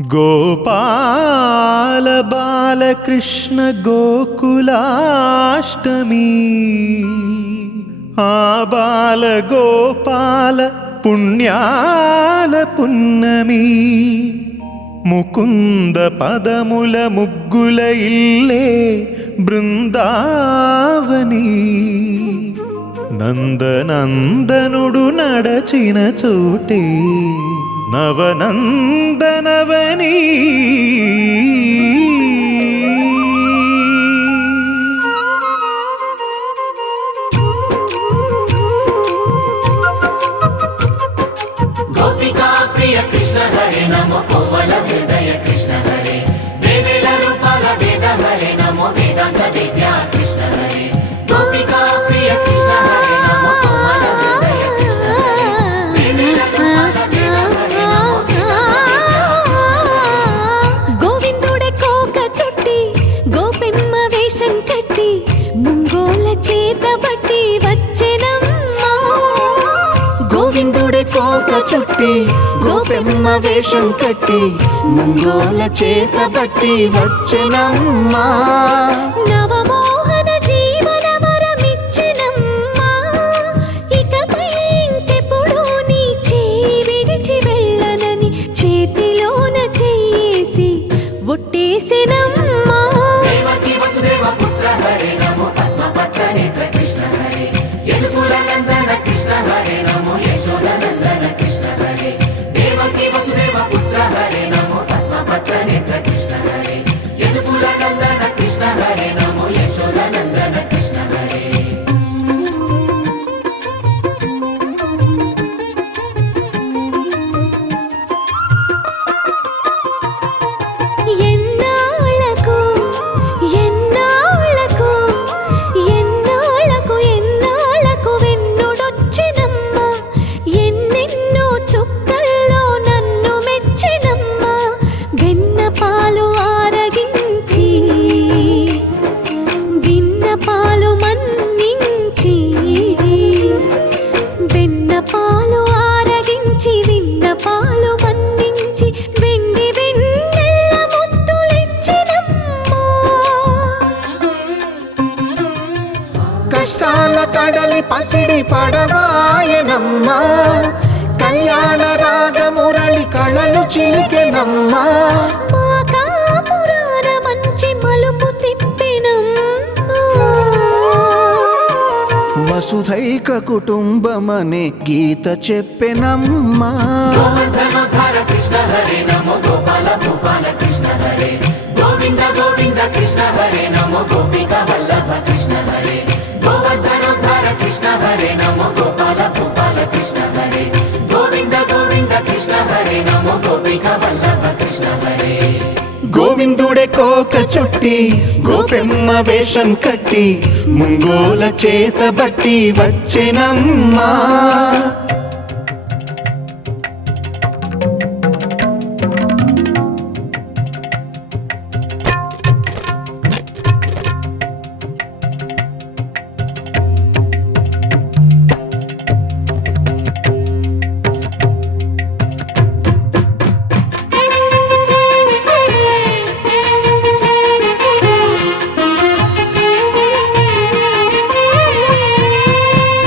గోపాల బాలకృష్ణ గోకులాష్టమి ఆ బాల గోపాల పుణ్యాల పున్నమి ముకుంద పదముల ముగ్గుల ఇల్లే బృందావని నందనందనుడు నడచిన చోటే నవనందనవని గోపికా ప్రియ కృష్ణ హరే నమో కోవల హృదయ కృష్ణ హరే వేవేల రూపాల వేద హరే నమో వేదాంత విద్యా కృష్ణ హరే గోపికా ప్రియ కృష్ణ హరే నమో కోవల హృదయ కృష్ణ హరే వేవేల రూపాల వేద హరే నమో గోవిందుడే కోక చుట్టి గోపెమ్మ వేషం కట్టి ముంగోల చేత బట్టి వచ్చెనమ్మా గోవిందుడే కోక చుట్టి గోపెమ్మ వేషం కట్టి ముంగోల చేత బట్టి వచ్చెనమ్మా నవమోహన జీవన వరమిచ్చెనమ్మా ఇకపై ఇంకెప్పుడు నీ చేయి విడిచి వెళ్ళనని చేతిలోన చేసి ఒట్టేసెనమ్మా దేవకి వసుదేవ పుత్ర హరే నమో పద్మపత్ర నేత్ర కృష్ణ హరే యదుకుల నందన కృష్ణ హరే నమో యశోద నందన కృష్ణ హరే దేవకి వసుదేవ పుత్ర హరే నమో పద్మపత్ర నేత్ర కృష్ణ హరే యదుకుల నందన కృష్ణ హరే నమో యశోద నందన కృష్ణ హరే ఎన్నాళ్ళకు ఎన్నాళ్ళకు ఎన్నాళ్ళకు ఎన్నాళ్ళకు వెన్నుడొచ్చినమ్మా ఎన్నెన్నో చుక్కల్లో నన్ను మెచ్చినమ్మా వెన్న పాలు ఆరగించి విన్న పాలు మన్నించి వెన్న పాలు ఆరగించి విన్న పాలు మన్నించి వెండి వెన్నెల్ల ముద్దులిచ్చినమ్మా కష్టాల కడలి పసిడి పడవాయనమ్మా కళ్యాణ రాగ మురళి కళలు చిలికెనమ్మా మా కాపురాన మంచి మలుపు తిప్పినమ్మా వసుధైక కుటుంబమనే గీత చెప్పెనమ్మా గోవర్ధనోద్ధార కృష్ణ హరే నమో గోపాల భూపాల కృష్ణ హరే గోవింద గోవింద కృష్ణ హరే నమో గోపికా వల్లభ కృష్ణ హరే గోవర్ధనోద్ధార కృష్ణ హరే నమో గోపాల భూపాల కృష్ణ హరే గోవింద గోవింద కృష్ణ హరే నమో గోపికా వల్లభ కృష్ణ హరే గోవిందుడే కోక చుట్టి గోపెమ్మ వేషం కట్టి ముంగోల చేత బట్టి వచ్చెనమ్మా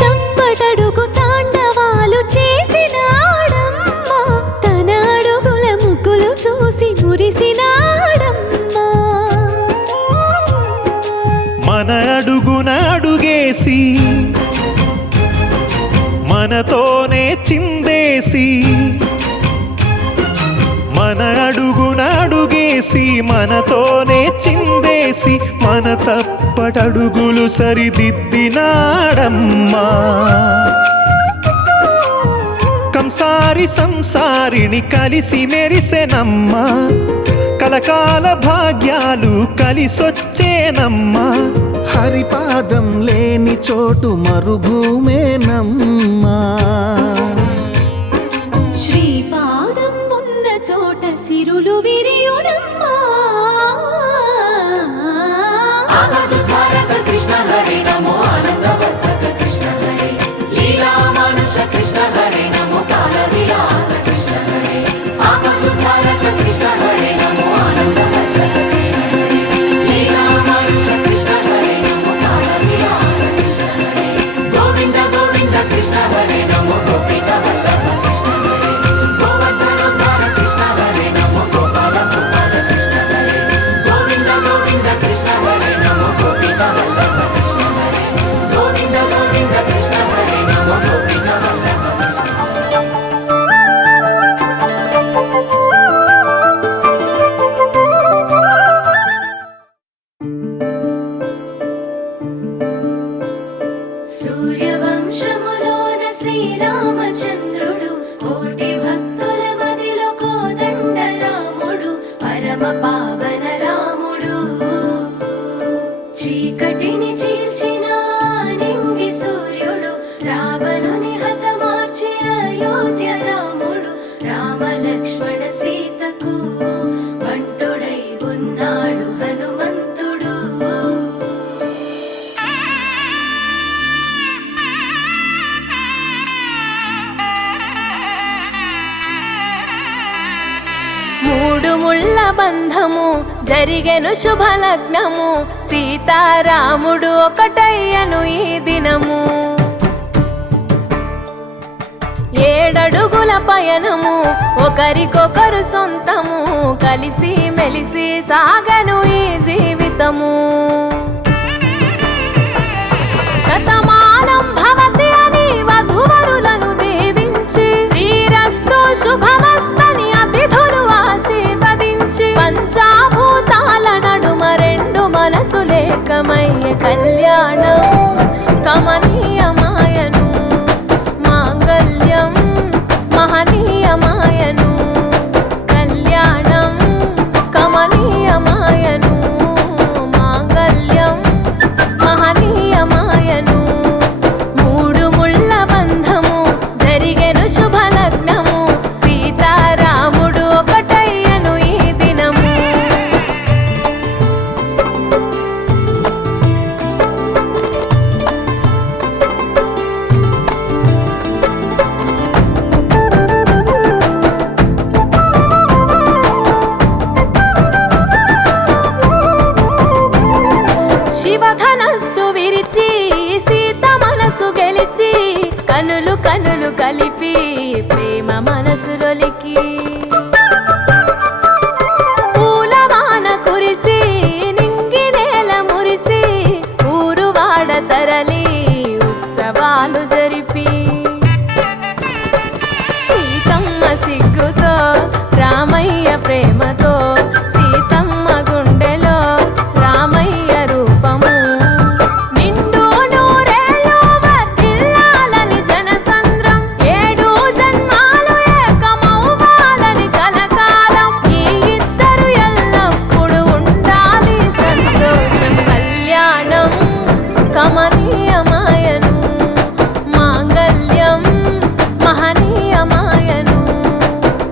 తప్పటడుగు తాండవాలు చేసినాడమ్మా తన అడుగుల ముగ్గులు చూసి మురిసినాడమ్మా మన అడుగున అడుగేసి మనతోనే చిందేసి మన అడుగున అడుగేసి మనతోనే చిందేసి మన తప్పటడుగులు సరిదిద్దినాడమ్మా కంసారి సంసారిని కలిసి మెరిసెనమ్మా కలకాల భాగ్యాలు కలిసొచ్చేనమ్మా హరిపాదం లేని చోటు మరుభూమేనమ్మా శ్రీపాదం ఉన్న చోట సిరులు విరియునమ్మా ఆనందధారక కృష్ణ హరే నమో ఆనందవర్ధక కృష్ణ హరే లీలా మానుష కృష్ణ హరే నమో కాల విలాస కృష్ణ హరే ఆనందధారక కృష్ణ హరే రామచంద్రుడు కోటి భక్తుల మదిలో కోదండ రాముడు పరమ పావన రాముడు చీకటిని చీల్చిన నింగి సూర్యుడు రావణుని హతమార్చి అయోధ్య రాముడు రామ లక్ష్మణ సీతకు బంటుడై ఉన్నాడు హనుమంతుడు మూడు ముళ్ళ బంధము జరిగెను శుభలగ్నము సీతారాముడు ఒకటయ్యను ఈ దినము 7 అడుగుల పయనము ఒకరికొకరు సొంతము కలిసి మెలిసి సాగను ఈ జీవితము శతమానం భవతి అని వధువరులను దీవించి శ్రీరస్తు శుభమస్తని అతిథులు ఆశీర్వదించి పంచాభూతాల నడుమ 2 మనసులేకమయ్యే కళ్యాణం కమనీయమాయను మాంగళ్యం మహనీయమాయను కళ్యాణం కమనీయమాయను మాంగళ్యం మహనీయమాయను మూడు ముళ్ళ బంధము జరిగెను శుభలగ్నము సీతారాముడు ఒకటయ్యను ఈ దినము శివధనస్సు విరిచి సీత మనసు గెలిచి కనులు కనులు కలిపి ప్రేమ మనసులొలికి పూలవాన కురిసి నింగి నేల మురిసి ఊరువాడ తరలి ఉత్సవాలు జరిపి సీతమ్మ సిగ్గుతో రామయ్య ప్రేమతో సీతమ్మ గుండెలో రామయ్య రూపము నిండు నూరేళ్ళు వర్ధిల్లాలని జనసంద్రం 7 జన్మాలు ఏకమవ్వాలని కలకాలం ఈ ఇద్దరు ఎల్లప్పుడూ ఉండాలి సంతోషం కళ్యాణం కమనీయమాయను మాంగళ్యం మహనీయమాయను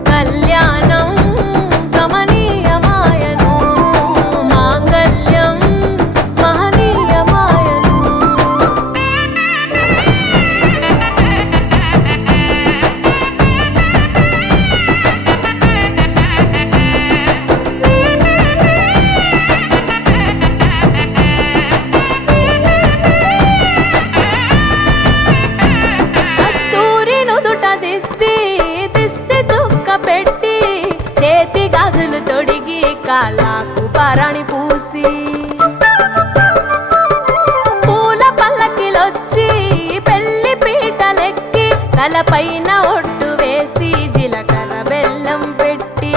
కళ్యాణం కమనీయమాయను మాంగళ్యం మహనీయమాయను కస్తూరి నుదుట దిద్ది దిష్టి చుక్క పెట్టి చేతి గాజులు తొడిగి కాళ్ళకు పరణి పూసి పూల పల్లకిలొచ్చి పెళ్లి పీటలెక్కి తలపైన ఒట్టు వేసి జీలకర్ర బెల్లం పెట్టి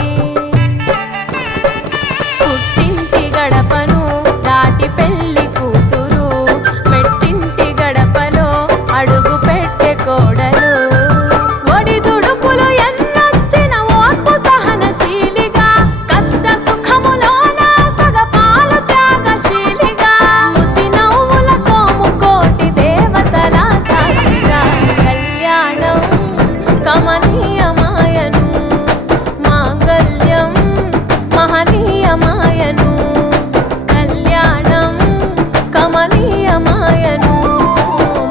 పుట్టింటి గడపను దాటి పెళ్లి కూతురు మెట్టింటి గడపలో అడుగు పెట్టే కోడలు ఒడిదుడుకులు ఎన్నొచ్చిన ఓర్పు సహనశీలిగా కష్ట సుఖములోన సగపాలు త్యాగశీలిగా ముసి నవ్వులతో ముకోటి దేవతల సాక్షిగా కళ్యాణం కమనీయమాయను మాంగళ్యం మహనీయమాయను కళ్యాణం కమనీయమాయను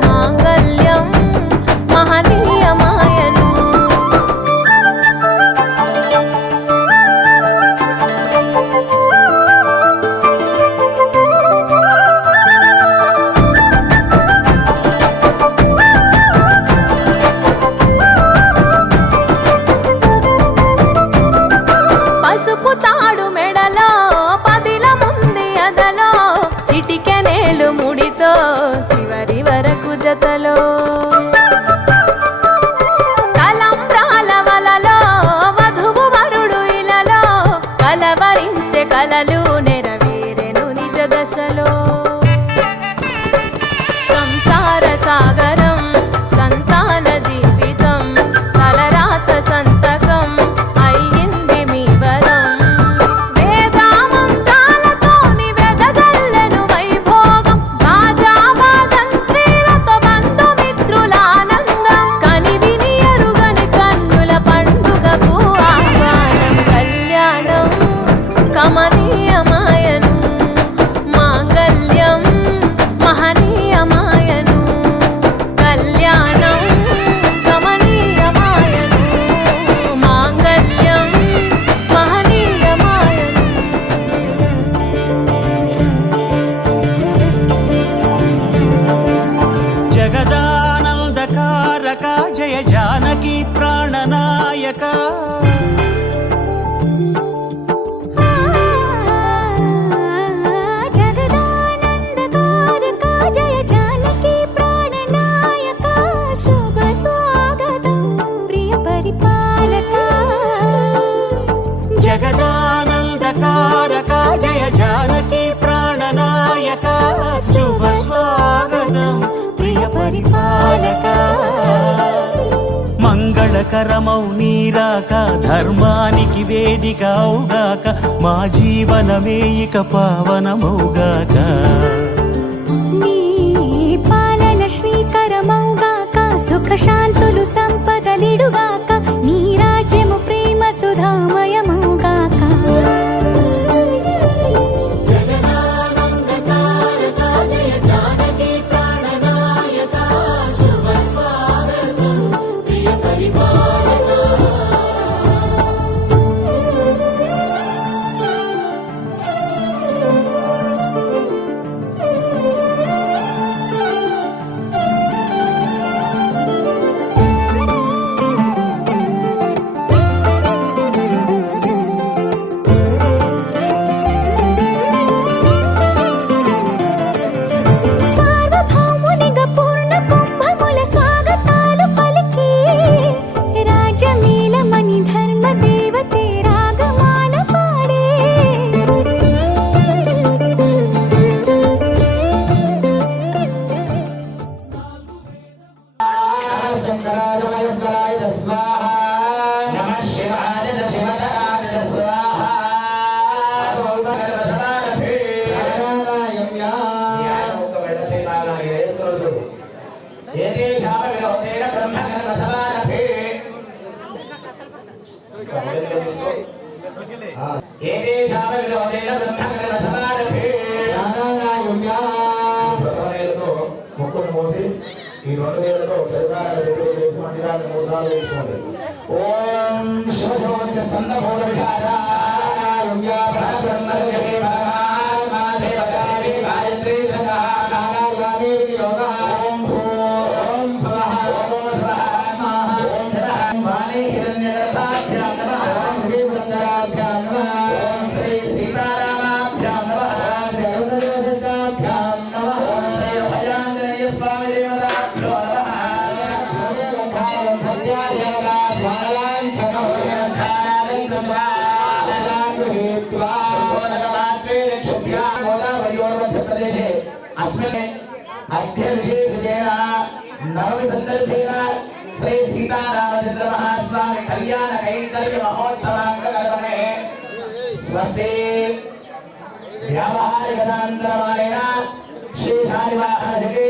మాంగళ్యం మహనీయమాయను పసుపు తాడు మెడలో పదిల ముంది అదలో చిటికెనేలు ముడితో చివరి వరకు జతలో తలంబ్రాల వలలో వధువు వరుడు ఇలలో కలవరించే కలలు నెరవేరెను నిజ దశలో సంసార సాగరం సంతాన జీవితం జానకి ప్రాణనాయక జగదానందకారక జయ జానకి ప్రాణనాయక శుభ స్వాగతం ప్రియ పరిపాలక జగదానందకారక జయ జానకి ప్రాణనాయక శుభ స్వాగతం ప్రియ పరిపాలక మంగళకరమౌ నీరాక ధర్మానికి వేదిక అవుగాక మా జీవనమే ఇక పావనమౌగాక నీ పాలన శ్రీకరమౌగాక సుఖ శాంతులు సంపదలిడుగాక నీ రాజ్యము ప్రేమ సుధామయమౌగాక సార్వభౌమునిగా పూర్ణ కుంభముల స్వాగతాలు పలికి రాజమేళమణి ధర్మ దేవతే రాగమాల పాడే శంకరాయ వయస్కరాయ స్వాహ నమః శివాయ శివధరాయ స్వాహ ఓంకారవసనాభే నారాయణ్యా జ్ఞానముక్తమైన సేవానాయ యేసుక్రీస్తు ఏదేశామ విరోధేన బ్రహ్మకర్మసమారభే ఏదేశామ విరోధేన బ్రహ్మకర్మసమారభే నారాయణ్యా ప్రథమేలతో ముక్కును మోసి ఈ 2 వేలతో చెరుకాలను పెట్టి మంచిగా 3 సార్లు వేసుకోండి. ఓం శివశోభ సందభోధ విచారాయ బ్రహ్మదే పరమాత్మా దేవతారి గాయత్రీ నారాయణే వియోగ ఓం ఓం భవః ఓం స్వహ ఓం జనః వాణి హిరణ్యగర్భాభ్యాం నమః ఓం శ్రీవృందాభ్యాం నమః ఓం శ్రీ సీతారామాభ్యాం నమః ఓం అరుణదేవతాభ్యాం నమః ఓం శ్రీ భయాంజనేయ స్వామి దేవతాభ్యో నమః ఓం భద్యాదేవతా స్వాలాంఛనో యంధారాలింగమా గృహీత్వా గోనగమాత్రే క్షుభ్యాం గోదావరియోర్మధ్యప్రదేశే అస్మిన్ అధ్యవిశేషేణ నవమి సందర్భేన శ్రీ సీతారామచంద్ర మహాస్వామి కళ్యాణ కైంకర్య మహోత్సవాంగకల్పనే స్వస్తి వ్యావహారికతాంత్రమాలేన శ్రీ శాలివాహనజగే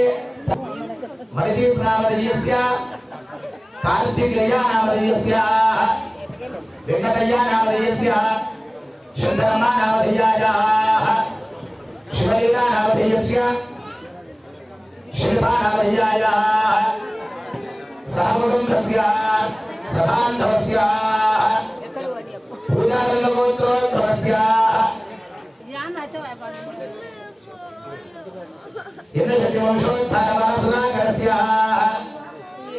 మరిజీప్నామదీయస్య కార్తికేయానామదీయస్య వెంకటయ్యానామదీయస్య చంద్రమానామధీయాయాః శివలీలానామధీయస్య శిల్పానామధీయాయాః సహకుటుంబస్య సభాంధవస్య పూజాగోత్రోద్భవస్య ఇంద్రజవంశోద్భవసునాగరస్య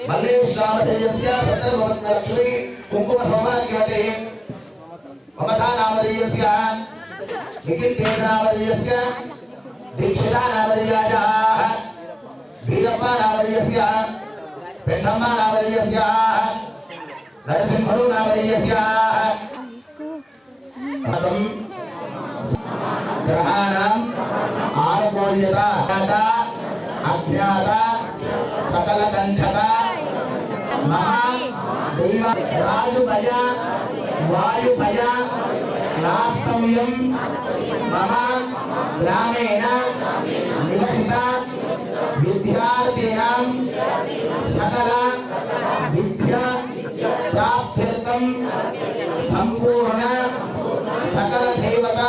మల్లేశ్వరామధేయస్య సప్తగోత్రలక్ష్మీ కుంకుమ సౌభాగ్యవతి మమతానామధేయస్య నిఖిల్కేతనామధేయస్య దీక్షితానామధేయాయాః వీరప్పానామధేయస్య పెద్దమ్మానామధేయస్య నరసింహరునామధేయస్య గ్రహాణం ఆరోగ్యత అజ్ఞాత సకల కంఠత మహా దైవ రాజుభయ వాయుభయ నాస్తమ్యం మమ గ్రామేణ నివసిత విద్యార్థినాం సకల విద్యా ప్రాప్త్యర్థం సంపూర్ణ సకల దేవత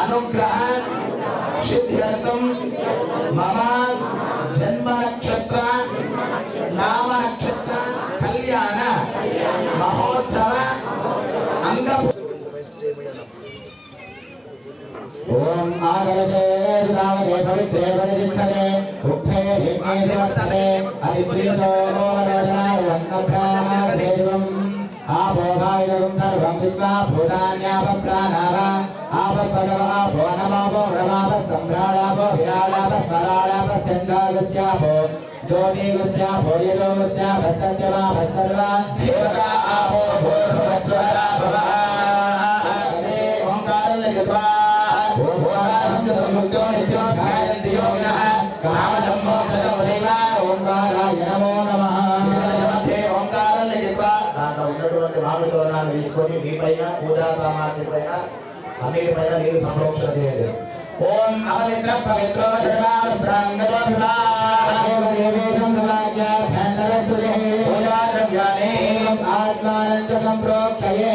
అనుగ్రహ సిద్ధ్యర్థం మమ జన్మ నక్షత్ర నామ నక్షత్ర కళ్యాణ మహోత్సవ అంగ ఓం ఆగలతే రామదే పవిత్రే పరిచిత్తనే ఉక్తే విఘ్నేశ్వరే హరిప్రియసో వన్నభ్రామదేవం ఆభోగాయుధం సర్వం విశ్వా భూతాన్యాపప్రాణావ ఆపద్భగవ భో నమో రమాప సంభ్రాళాపో విరాళాప స్వరాళాప చంద్రాగస్యాపో జ్యోతిగస్యాపో యజోగస్యాప సత్యమాప సర్వా దేవతా ఆపో భూర్భువస్వరా భవ ఓంకారం యజ్వా ఓంకారం సముద్రో నిత్యం గాయంతి యోగినః కామదం మోక్షదం దైవ ఓంకారాయ నమో నమః ఓంకారం యజ్వా దాంట్లో ఉన్నటువంటి మామిడి తోరణాలు తీసుకొని మీ పైన పూజా సామాగ్రి పైన అన్నిటిపైన నీరు సంప్రోక్షణ చేయాలి. ఓం అపవిత్ర పవిత్రో ఆత్మానంద సంప్రోక్షయే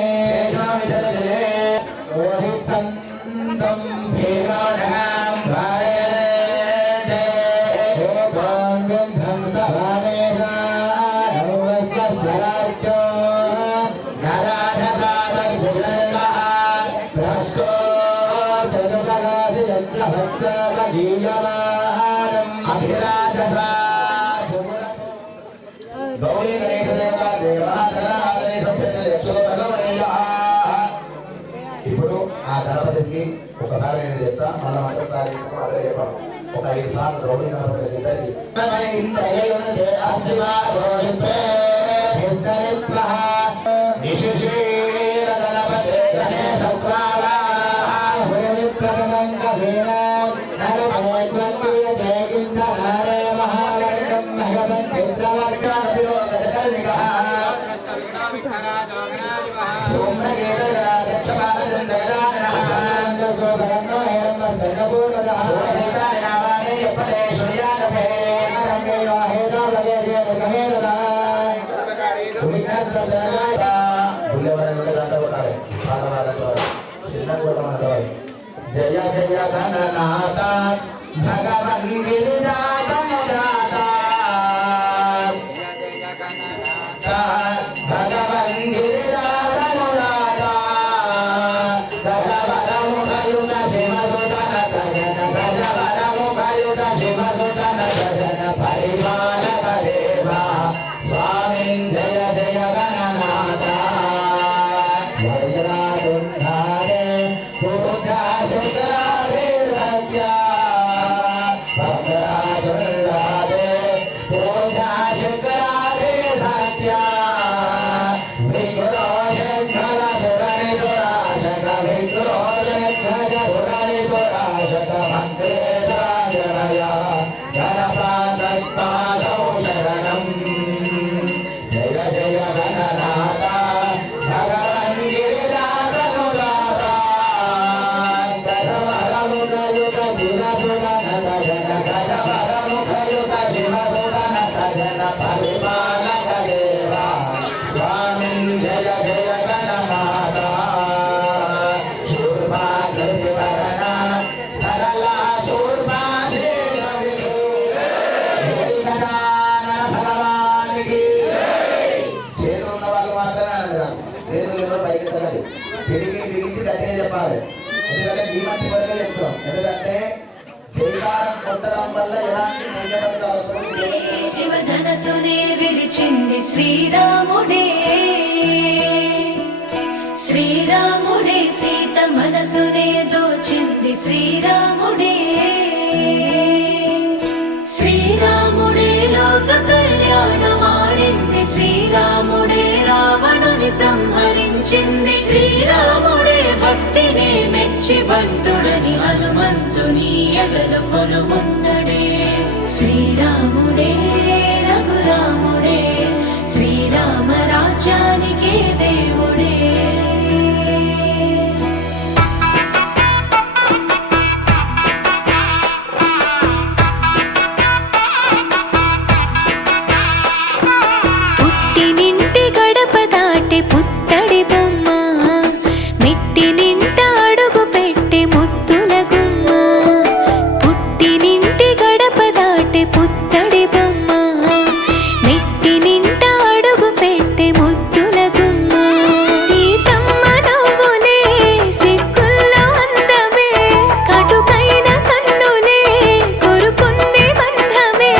ఇప్పుడు ఆ గణపతికి ఒకసారి నేను చెప్తా మళ్ళీ ఒకసారి అదే చెప్పాను ఒక 5 సార్లు గౌరీ గణపతి ఇద్దరికి జయ జయ గణనాథ భగవన్ గిరిజాతనుజాత భగవన్ గిరిజాతనుజాత గజవరముఖయుత శివసుతన గజన గజవరముఖయుత శివసుతన గజన పరిపాలక దేవ స్వామి జయ జయ గణనాథ వజ్రాదుంధారే పూజా శుక్రాదే సత్యా భద్రాచుల్లాదే పూజా శుక్రాదే సత్యా విగ్రహ శంకర సురని దురాశక విగ్రహ శంకర సురని దురాశక మంత్రే రాజరయ గణపాదత్పాదౌ శరణం జయ జయ గణనాథ భగవన్ గిరిజాతనుజాత గజవరముఖయుత శివసుతన గజన గజవరముఖయుత శివసుతన గజన పరిపాలక దేవ స్వామి జయ జయ గణనాథ శూర్భాకృతివరణ సరళ శూర్భాశేష భగవానికి చేతులు ఉన్న వాళ్ళు మాత్రమే అనగా చేతులు పైకి ఎత్తలేదు తిరిగి బిగించి గట్టిగా చెప్పాలి ఎందుకంటే ఈ మంచి వరకే చెప్తాం ఎందుకంటే చేకారం కొట్టడం వల్ల ఎలాంటి పుణ్యపత్ర అవసరం లేదు. శివధనసునే విరిచింది శ్రీరాముడే శ్రీరాముడే సీత మనసునే దోచింది శ్రీరాముడే శ్రీరాముడే లోక కళ్యాణమాడింది శ్రీరాముడే రావణుని సంహరించింది శ్రీరాముడే భక్తిని మెచ్చి బంటుడని హనుమంతుని ఎగలు కొలువున్నడే శ్రీరాముడే రఘురాముడే శ్రీరామ రాజ్యానికే దేవుడే పుట్టినింటి గడప దాటి పుత్తడి బొమ్మ మెట్టి నింట అడుగు పెట్టి ముద్దుల గుమ్మ పుట్టినింటి గడప దాటి పుత్తడి బొమ్మ మెట్టి నింట అడుగు పెట్టి ముద్దుల గుమ్మ సీతమ్మ నవ్వులే సిగ్గుల్లో అందమే కటుకైన కన్నులే కొరుకుంది బంధమే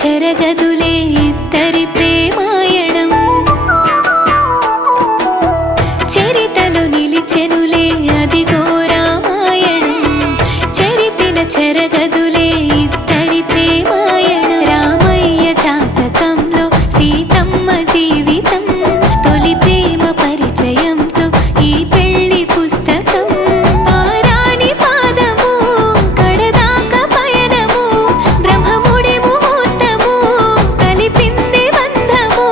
చెరగదులే ఇద్దరి ప్రేమాయణం చరితలో నిలిచెనులే అదిగో రామాయణం చెరిపిన చెరగదులే ఇద్దరి ప్రేమాయణం రామయ్య జాతకంలో సీతమ్మ జీవితం తొలి ప్రేమ పరిచయంతో ఈ పెళ్లి పుస్తకం పారాని పాదము కడదాకా పయనము బ్రహ్మముడి ముహూర్తము కలిపింది బంధము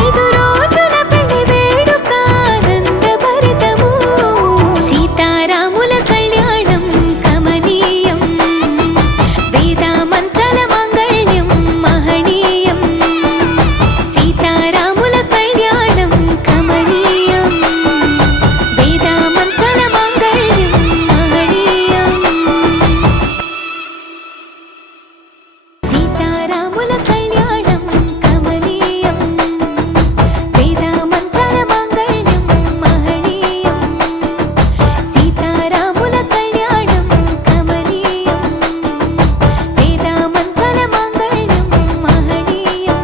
5 రోజుల పెళ్లి వేడుక ఆనందభరితము సీతారాముల కళ్యాణం కమనీయం వేదామంతల మాంగళ్యం మహనీయం సీతారాముల కళ్యాణం కమనీయం వేదామంతల మాంగళ్యం మహనీయం సీతారాముల కళ్యాణం కమనీయం వేదామంతల మాంగళ్యం మహనీయం సీతారాముల కళ్యాణం కమనీయం వేదామంతల మాంగళ్యం మహనీయం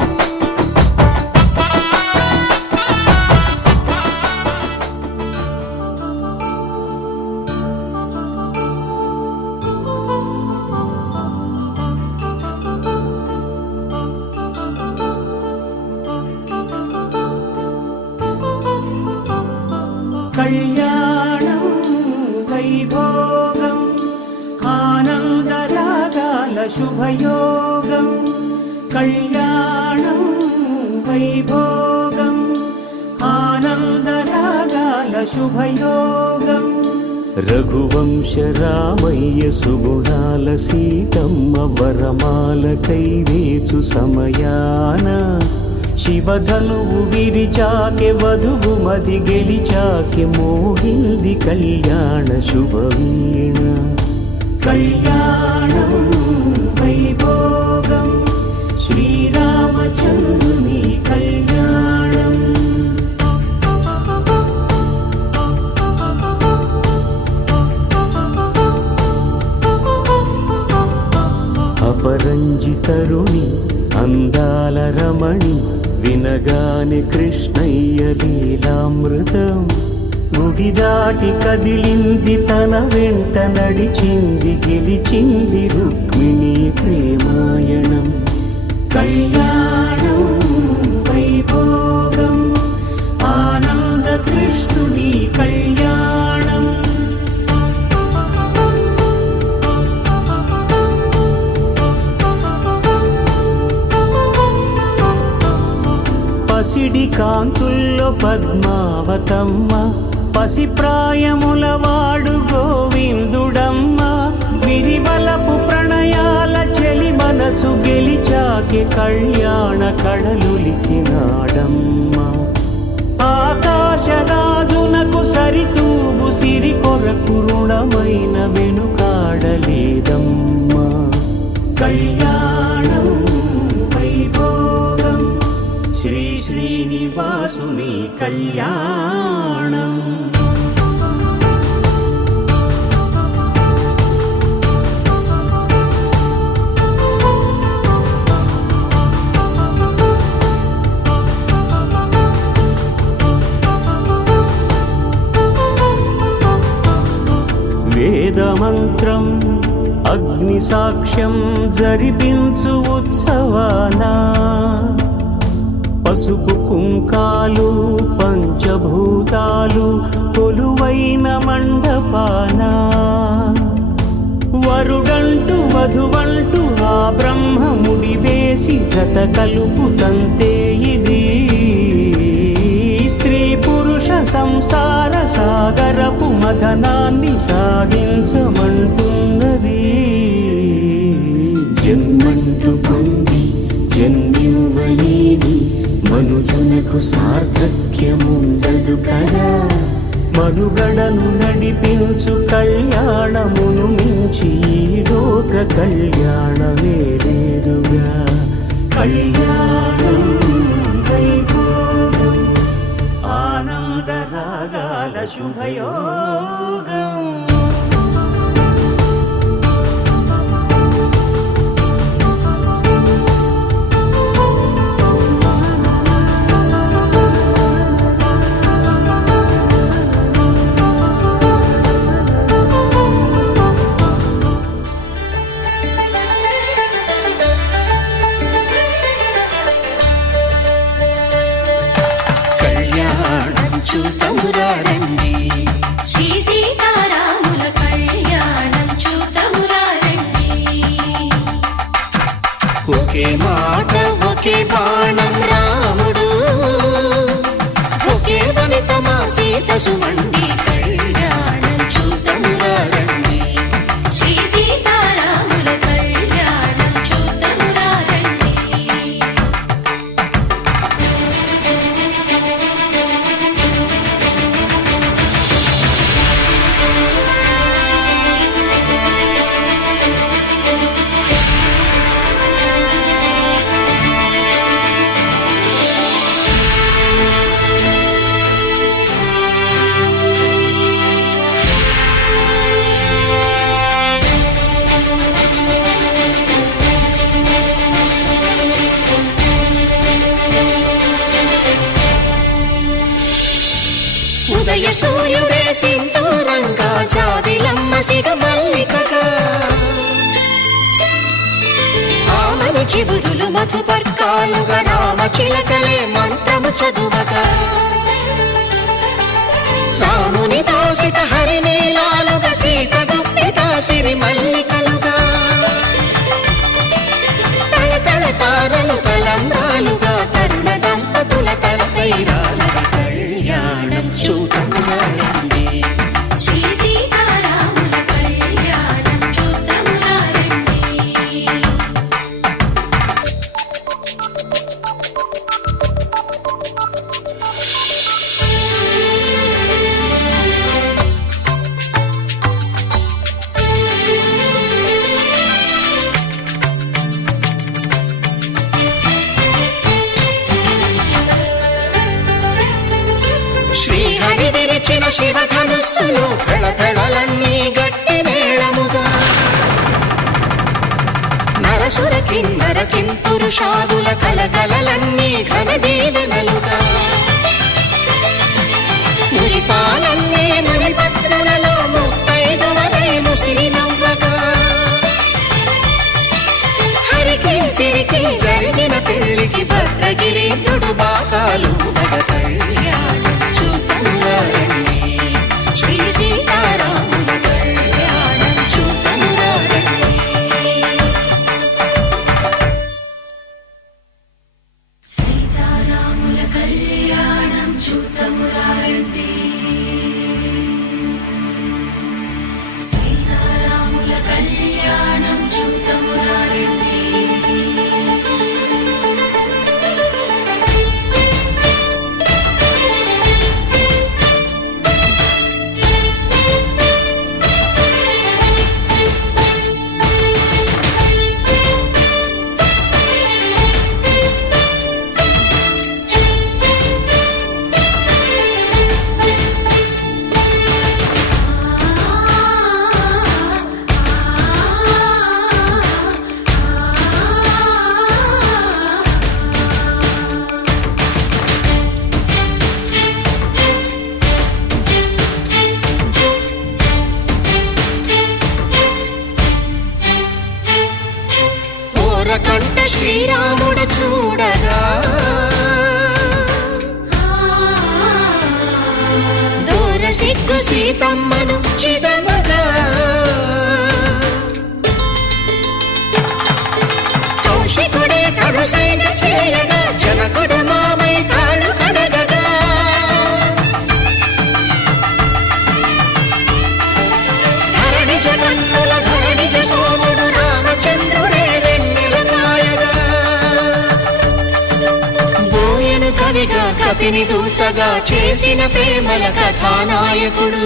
కళ్యాణం వైభోగం ఆనందరాగాల శుభయోగం కళ్యాణం వైభోగం ఆనందరాగాల శుభయోగం రఘువంశ రామయ్య సుగుణాల సీతమ్మ వరమాల కైవేచు సమయాన శివధనువు విరిచాకె వధువు మది గెలిచాకె మోగింది కళ్యాణ శుభవీణ కళ్యాణం వైభోగం శ్రీరామచంద్రుని కళ్యాణం అపరంజి తరుణి అందాల రమణి వినగానే కృష్ణయ్య లీలామృతం గుడి దాటి కదిలింది తన వెంట నడిచింది గెలిచింది రుక్మిణి ప్రేమాయణం కళ్యాణం వైభోగం ఆనంద కృష్ణుని కళ్యాణం పసిడి కాంతుల్లో పద్మావతమ్మ పసిప్రాయముల వాడు గోవిందుడమ్మ విరివలపు ప్రణయాల చెలి మనసు గెలిచాకె కళ్యాణ కళలులికినాడమ్మ ఆకాశరాజునకు సరితూబు సిరి కొరకు రుణమైన వెనుకాడలేదమ్మా కళ్యాణం వైభోగం శ్రీ శ్రీనివాసుని కళ్యాణం వేదమంత్రం అగ్ని సాక్ష్యం జరిపించు ఉత్సవానా పసుపు కుంకాలు పంచభూతాలు కొలువైన మండపానా వరుడంటూ వధువంటూ ఆ బ్రహ్మముడి వేసి జత కలుపు తంతే ఇది స్త్రీ పురుష సంసార సాగరపు మథనాన్ని సాగించమంటున్నది జన్మంటూ పొంది జన్మివ్వలేని మనుజునకు సార్థక్యముండదు కదా మనుగడను నడిపించు కళ్యాణమును మించి ఈ లోక కళ్యాణమే లేదుగా కళ్యాణం వైభోగం ఆనందరాగాల శుభయోగం చూతమురారండి. శ్రీ సీతారాముల కళ్యాణం చూతమురారండి. ఒకే మాట ఒకే బాణం రాముడు, ఒకే వనిత మా సీత సుమండి కళ్యాణం చూతమురారండి. శ్రీ సీతారాముల కళ్యాణం చూతమురారండి. ఉదయ సూర్యుడే సింధూరంగా, జాబిలమ్మ సిగ మల్లికగా, ఆమని చివురులు మధుపర్కాలుగా, రామ చిలకలే మంత్రము చదువగా, రాముని దోసిట హరినీలాలుగా, సీత గుప్పిట సిరి మల్లికలుగా, తళతళ తారలు తలంబ్రాలుగా, తరుణ దంపతుల తలపైరాలుగా కళ్యాణం చూతమురారండి. శ్రీ సీతారాముల కళ్యాణం చూతమురారండి. శ్రీహరి విరిచిన శివధనుస్సులు పెళపెళలన్నీ గట్టి మేళముగా, నరసుర కిన్నర కింపురుషాదుల కలకలలన్నీ ఘన దీవెనలుగా, మురిపాలన్నీ మునిపత్రులలో ముత్తైదువలై ముసిరి నవ్వగా, హరికి సిరికి జరిగిన పెళ్లికి భద్రగిరీంద్రుడు బాకాలు కళ్యాణం చూతమురారండి. శ్రీ సీతారాముల కళ్యాణం చూతమురారండి. సీతారాముల కళ్యాణం చూతమురారండి. సీతారాముల కళ్యాణం చూతమురారండి. ఓరకంట శ్రీరాముడు చూడగా, దూర సిగ్గు సీతమ్మను చిదమగా, కౌశికుడే కరుసైన చేయగా, జనకుడు మామై కాళ్ళు కడగగా, ధరణి జగన్నుల ధరణిజ సోముడు రామచంద్రుడే వెన్నెల కాయగా, బోయను కవిగా కపిని దూతగా చేసిన ప్రేమల కథానాయకుడు,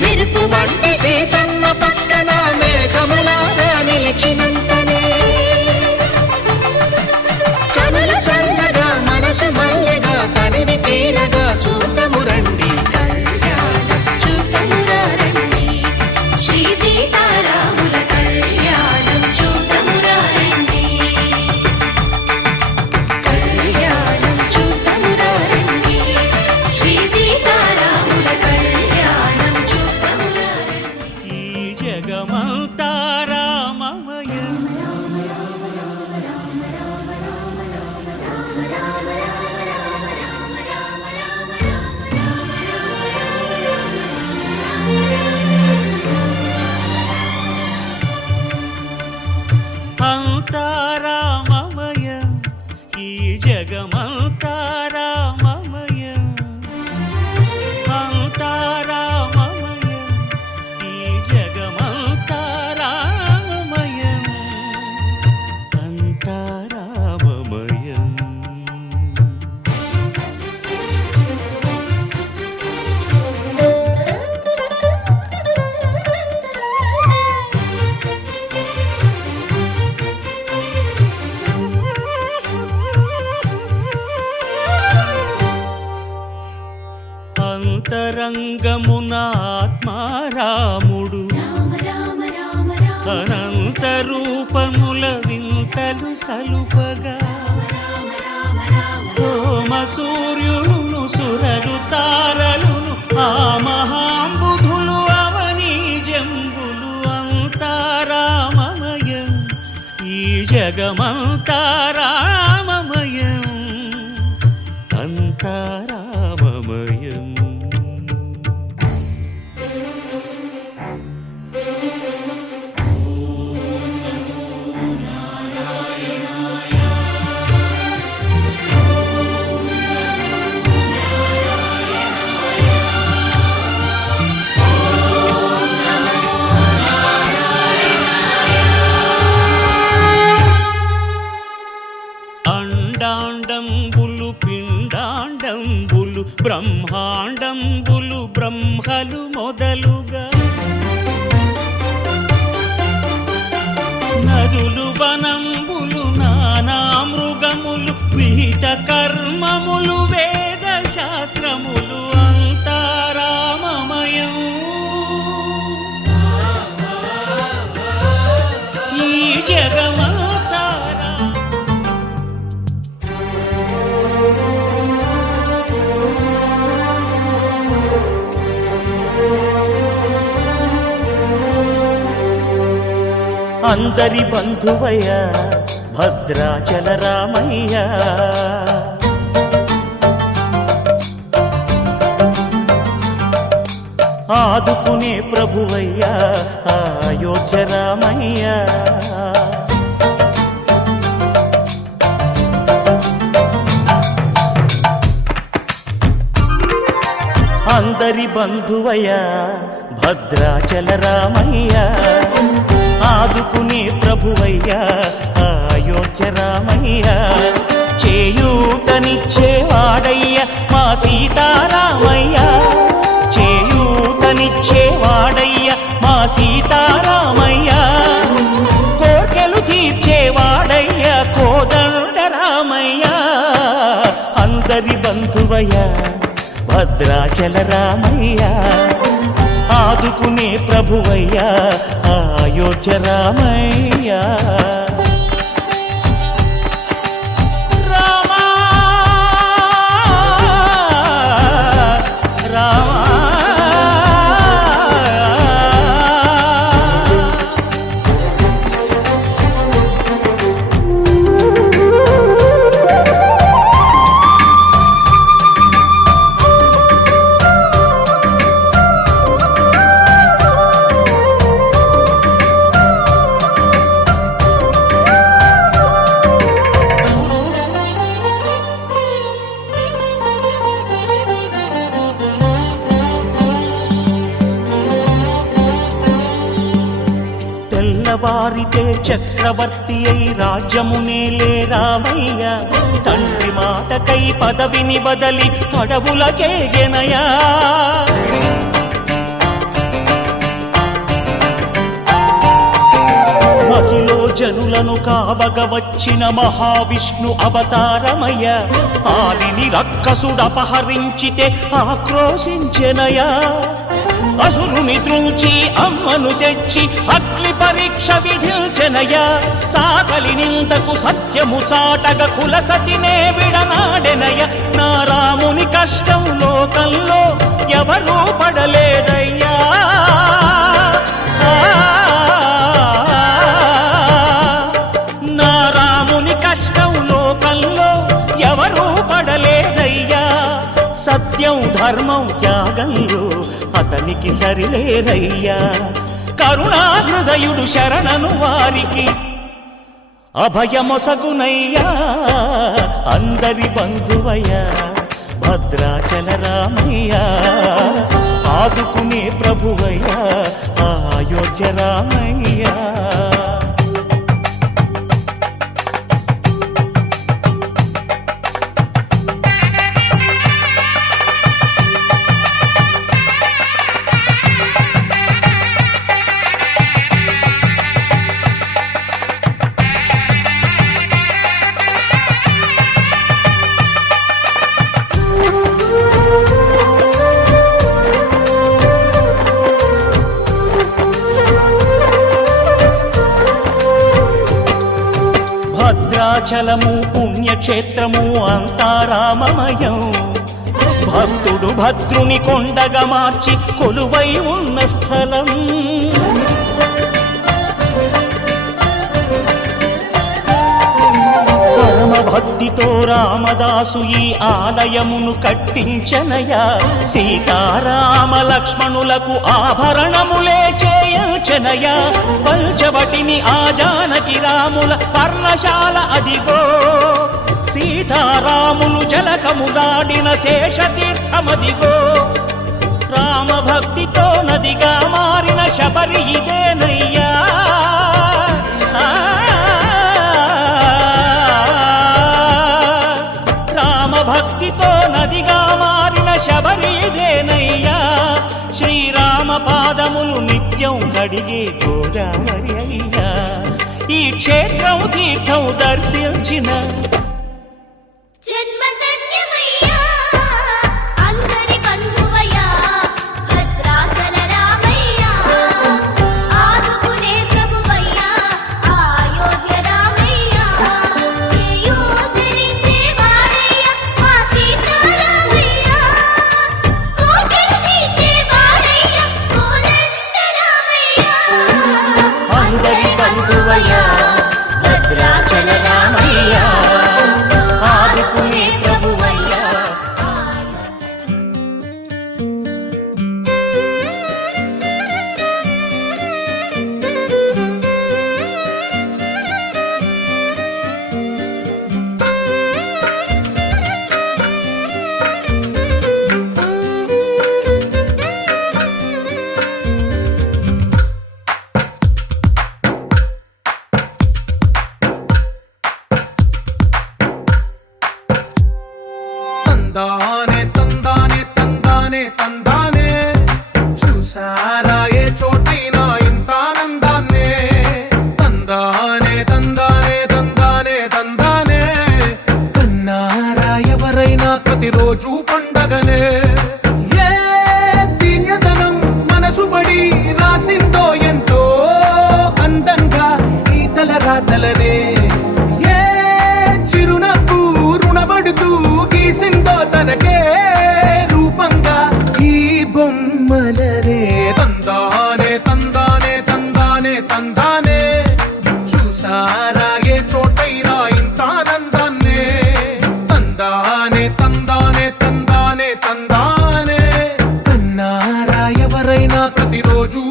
మెరుపు వంటి సీతమ్మ పక్కన మేఘములాగా నిలిచినంతనే, కనులు చల్లగా మనసు మల్లెగా తనివి తీరగా చూతమురండి కళ్యాణం చూతమురారండి. శ్రీ సీతారాముల కళ్యాణం చూతమురారండి. కళ్యాణం చూతమురారండి. శ్రీ సీతారాముల కళ్యాణం చూతమురారండి. ఈ జగమంతా అంతారామమయం ఈ జగమంతారామమయం అంతారామమయం ఈ జగమంతారామమయం అంతారామమయం అంతరంగమున ఆత్మారాముడు రామ రామ రామ రామ అనంత రూపముల వింతలు సలుపగా సోమ సూర్యులను సురలు తారలును ఆ మహాంబుధులు అవనీ జంబులు అంతారామమయం ఈ జగమంతారామమయం అంతారామమయం అండాండంబులు పిండాండంబులు బ్రహ్మాండంబులు బ్రహ్మలు మొదలుగా నదులు వనంబులు నానా మృగములు విహిత కర్మములు వేద శాస్త్రములు అంతారామమయం ఈ జగమంతారా అందరి బంధువయ్య భద్రాచల రామయ్య ఆదుకునే ప్రభువయ్య అయోధ్య రామయ్య అందరి బంధువయ్య భద్రాచల రామయ్య ఆదుకునే ప్రభువయ్య అయోధ్య రామయ్య చేయూతనిచ్చేవాడయ్య మా సీతారామయ్య చేయూతనిచ్చేవాడయ్య మా సీతారామయ్య కోర్కెలు తీర్చేవాడయ్య కోదండ రామయ్య అందరి బంధువయ్య భద్రాచల రామయ్య ఆదుకునే ప్రభువయ్య అయోధ్య రామయ్య రామా రామా తెల్లవారితే చక్రవర్తి అయి రాజ్యమునేలే రామయ్య తండ్రి మాటకై పదవిని బదలి అడవులకేగెనయా మహిలో జనులను కావగ వచ్చిన మహావిష్ణు అవతారమయ్య ఆలిని రక్కసుడపహరించితే ఆక్రోశించెనయా అసురుని త్రుంచి అమ్మను తెచ్చి అగ్ని పరీక్ష విధించెనయ సాగలి నిందకు సత్యము చాటగ కులసతినే విడనాడెనయ నా రాముని కష్టం లోకంలో ఎవరూ పడలేదయ్యా నా రాముని కష్టం లోకంలో ఎవరూ పడలేదయ్యా సత్యం ధర్మం త్యాగంలో అతనికి సరిలేరయ్యా కరుణా హృదయుడు శరణను వారికి అభయమొసగునయ్యా అందరి బంధువయ్యా భద్రాచల రామయ్యా ఆదుకునే ప్రభువయ్యా అయోధ్య రామయ్యా భద్రాచలము పుణ్యక్షేత్రము అంతా రామమయం భక్తుడు భద్రుని కొండగా మార్చి కొలువై ఉన్న స్థలం పరమ భక్తితో రామదాసు ఈ ఆలయమును కట్టించనయా సీతారామ లక్ష్మణులకు ఆభరణములే చేయించనయా పంచవటిని ఆ జానకి రాముల పర్ణశాల అదిగో సీతారాములు జలకము దాడిన శేషతీర్థమదిగో రామ భక్తితో నదిగా మారిన శబరి ఇదేనయ్యా భక్తితో నదిగా మారిన శబరి ఇదేనయ్యా శ్రీరామ పాదములు నిత్యం కడిగే గోదావరి అయ్యా ఈ క్షేత్రం తీర్థం దర్శించిన జన్మధన్యమయ్యా అందరి బంధువయ్యా భద్రాచల రామయ్యా ఆదుకునే ప్రభువయ్యా అయోధ్య రామయ్యా చేయూతనిచ్చే వాడయ్యా మా సీతారామయ్యా కోటలు తీర్చే వాడయ్యా కోదండ రామయ్యా అందరి బంధువయ్యా భద్రాచల రామయ్యా ఆదుకునే ప్రభువయ్యా తందానే తందానే తందానే తందానే చూసారా ఏ చోటైనా ఇంత ఆనందాన్నే తందానే తందానే తందానే తందానే కన్నారా ఎవరైనా ప్రతిరోజు పండగనే ఏ తీయదనం మనసు పడి రాసిందో ఎంతో అందంగా ఈ తలరాతలనే ఏ చిరునవ్వు రుణపడుతూ గీసిందో తనకే రూపంగా ఈ బొమ్మలనే తందానే తందానే తందానే తందానే చూసారా ఏ చోటైనా ఇంత ఆనందాన్నే తందానే తందానే తందానే తందానే కన్నారా ఎవరైనా ప్రతిరోజు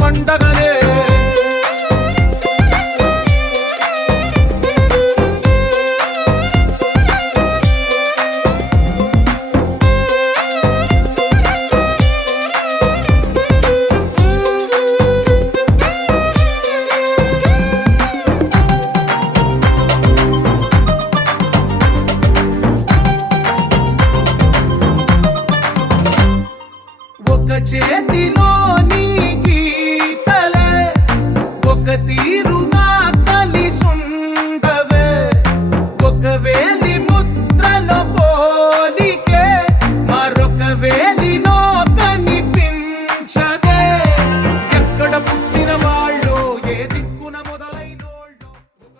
పండగనే ఒక చేతిలో నీ గీతలే ఒక తీరు